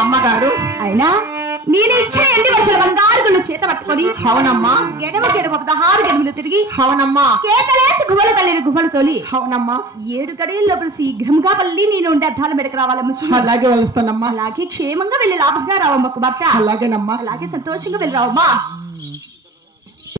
అమ్మగారు అయినా నేను ఇచ్చే ఎండి వచ్చల బంగారు గుళ్ళు చేత పట్టుకొని అవునమ్మా గెడవ గెడవ 16 గెడవలు తిరిగి అవునమ్మా కేకలేసి గువ్వల తల్లిని గువ్వలు తోలి అవునమ్మా 7 గడియల లోపల శీఘ్రంగా పల్లి నేను ఉండే అద్దాల మెడకు రావాలమ్మ అలాగే వస్తానమ్మా అలాగే క్షేమంగా వెళ్ళి లాభంగా రావమ్మకు భర్త అలాగేనమ్మా అలాగే సంతోషంగా వెళ్ళి రావమ్మా